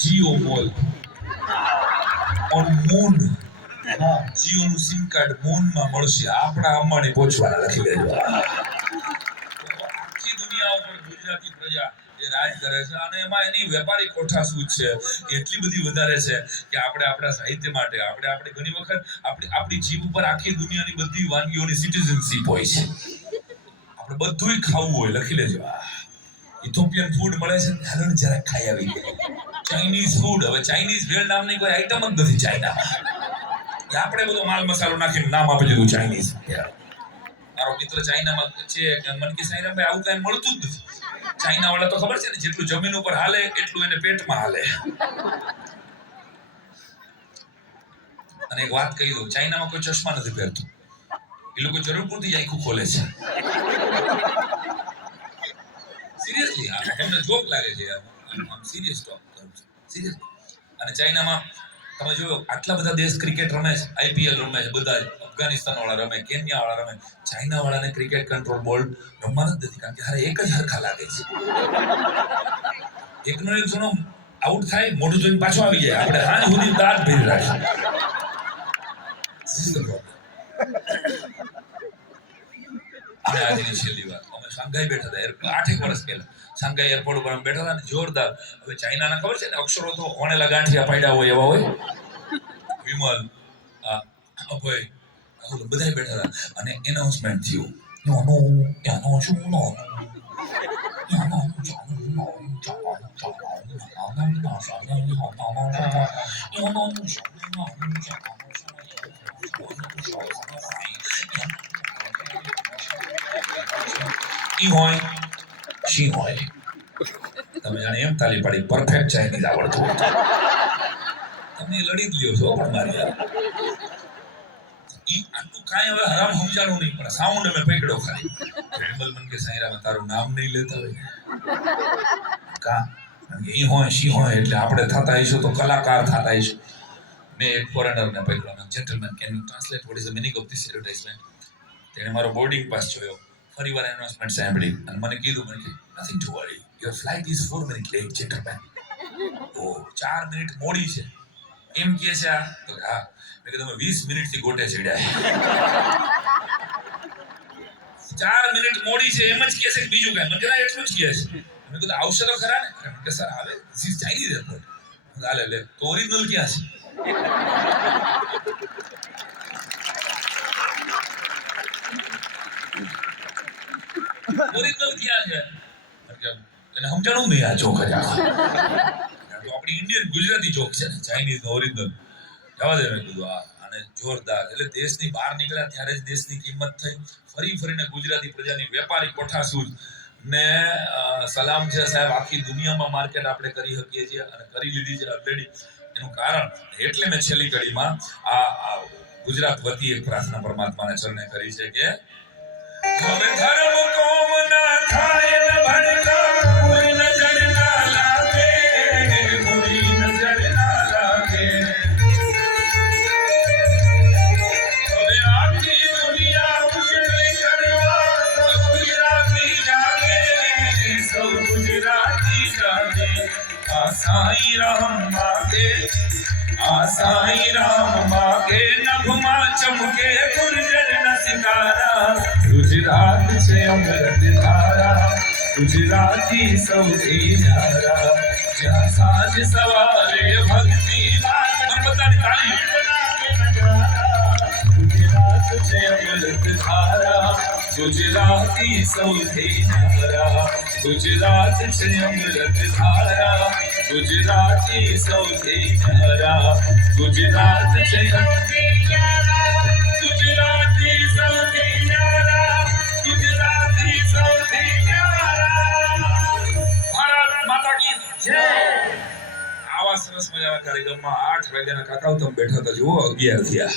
Jio mall on moon. Jio નું sim card moon માં મળશે. આપણા અંબાણી પહોંચવાના લખી લેજો. આખી દુનિયા ઉપર ગુજરાતી પ્રજા જે રાજ કરે છે અને એમાં એની વેપારી કોઠાસૂઝ છે એટલી બધી વધારે છે કે આપણે આપણા સાહિત્ય માટે આપણે ઘણી વખત આપણી જીભ ઉપર આખી દુનિયાની બધી વાનગીઓની સિટીઝનશીપ હોય છે. આપણે બધુંય ખાવું હોય લખી લેજો. ઇથોપિયન ફૂડ મળે છે હાલો ને જરાક ખાઈ આવી. ચાઇનીઝ ફૂડ, હવે ચાઇનીઝ ભેળ નામની કોઈ આઈટમ જ નથી ચાઇનામાં. આપણે બધો માલ મસાલો નાખીને નામ આપી દીધું ચાઇનીઝ. મારો મિત્ર ચાઇનામાં છે કે મને કે સાઈરામભાઈ આવું કાંઈ મળતું જ નથી. ચાઇના વાળા તો ખબર છે ને જેટલું જમીન ઉપર હાલે એટલું એને પેટમાં હાલે. અને એક વાત કહી દઉં, ચાઇનામાં કોઈ ચશ્મા નથી પહેરતું. એ લોકો જરૂર પૂરતી આંખું ખોલે છે. સિરિયસલી, તમને જોક લાગે છે યાર, આમ સિરિયસ ટોક કરું છું, સિરિયસ. અને ચાઇનામાં તમે જોયો આટલા બધા દેશ ક્રિકેટ રમે છે, આઈપીએલ રમે છે, બધા અફઘાનિસ્તાન વાળા રમે, કેન્યા વાળા રમે. ચાઇના વાળાને ક્રિકેટ કંટ્રોલ બોર્ડ રમવાનું જ નથી, કારણ કે હારે એક જ હરખા લાગે છે. એકનો એક જણો આઉટ થાય, મોઢું જોઈને પાછો આવી જાય. આપણે હાજ સુધી દાંત ભરી રાખીએ. અને આજની છેલ્લી વાત, અમે શાંઘાઈ બેઠા હતા 8 વર્ષ પહેલા. શાંઘાઈ એરપોર્ટ ઉપર અમે બેઠા હતા ને જોરદાર. હવે ચાઇનાના ખબર છે ને અક્ષરો તો ઓણેલા ગાંઠિયા પાડ્યા હોય એવા હોય. વિમલ, અભય, બધા બેઠા હતા અને એનાઉન્સમેન્ટ થયું. તમે જાણે એમ તાલી પાડી પરફેક્ટ ચાઇનીઝ આવડતું. તમે લડી જ લ્યો છો પણ મારી આટલું કાંઈ હવે હરામ સમજાણું નહીં, પણ સાઉન્ડ અમે પકડ્યો ખાલી. વિમલ મન કે સાયરામાં તારું નામ નહીં લેતા હોય કા, કારણ કે ઈ હોય શી હોય એટલે આપણે થતા હઈશું તો કલાકાર થતા હઈશું. મેં એક ફોરેનરને પકડ્યો. Gentleman, can you translate what is the meaning of this advertisement? તેણે મારો બોર્ડિંગ પાસ જોયો, ફરી વાર એનાઉન્સમેન્ટ સાંભળી અને મને કીધું, મને કે nothing to worry, your flight is 4 minute late gentleman. ઓ 4 મિનિટ મોડી છે એમ કહે છે આ? તો હા. મેં કીધું તમે 20 મિનિટથી ગોટે ચડ્યા. 4 મિનિટ મોડી છે એમ જ કહે છે કે બીજું કાંઈ? મને કીધું એટલું જ કહે છે. મેં કીધું આવશે તો ખરા ને? કે સર આવે, ધીસ ઇઝ ચાઇનીઝ એરપોર્ટ. હાલે લે, તો ઓરિજિનલ ક્યાં છે? ઓરિજિનલ ક્યાં છે? એને સમજાણું નહીં આ જોક જ. આપણી ઇન્ડિયન ગુજરાતી જોક છે ને, ચાઇનીઝ નો ઓરિજિનલ જવા દે. મેં કીધું આને જોરદાર. એટલે દેશની બહાર નીકળ્યા ત્યારે જ દેશની કિંમત થઈ. ફરીને ગુજરાતી પ્રજાની વેપારી કોઠાસૂઝ ને સલામ છે સાહેબ. આખી દુનિયામાં માર્કેટ આપણે કરી શકીએ છીએ અને કરી લીધી છે ઓલરેડી. એનું કારણ એટલે મેં છેલ્લી કડીમાં આ ગુજરાત વતી એક પ્રાર્થના પરમાત્માને ચરણે કરી છે કે હવે ધર્મ કોમ ના થાય ન ભણકા, કોઈ નજર ના લાગે, કોઈ નજર ના લાગે. હવે આખી દુનિયા ઉજળી કરવા સૌ ગુજરાતી જાગે, સૌ ગુજરાતી જાગે. આ સાઈ રામ માગે, આ સાઈ રામ માગે, નભમાં ચમકે ગુર્જર ન સિતારા. ગુજરાત છે અમૃત ધારા, ગુજરાતી સૌથી ન્યારા. જ્યાં સાંજ સવારે ભક્તિ ગુજરાત છે અમૃત ધારા, ગુજરાતી સૌથી ન્યારા. ગુજરાત છે અમૃત ધારા, ગુજરાતી સૌથી ન્યારા. ગુજરાત છે સૌથી ન્યારા, ગુજરાતી સૌથી ન્યારા, ગુજરાતી સૌથી ન્યારા. ભારત માતા કી જય. આવા સરસ મજાના કાર્યક્રમમાં 8 વાગ્યાના કાકાઓ તમે બેઠા હતા, જુઓ 11 થયા.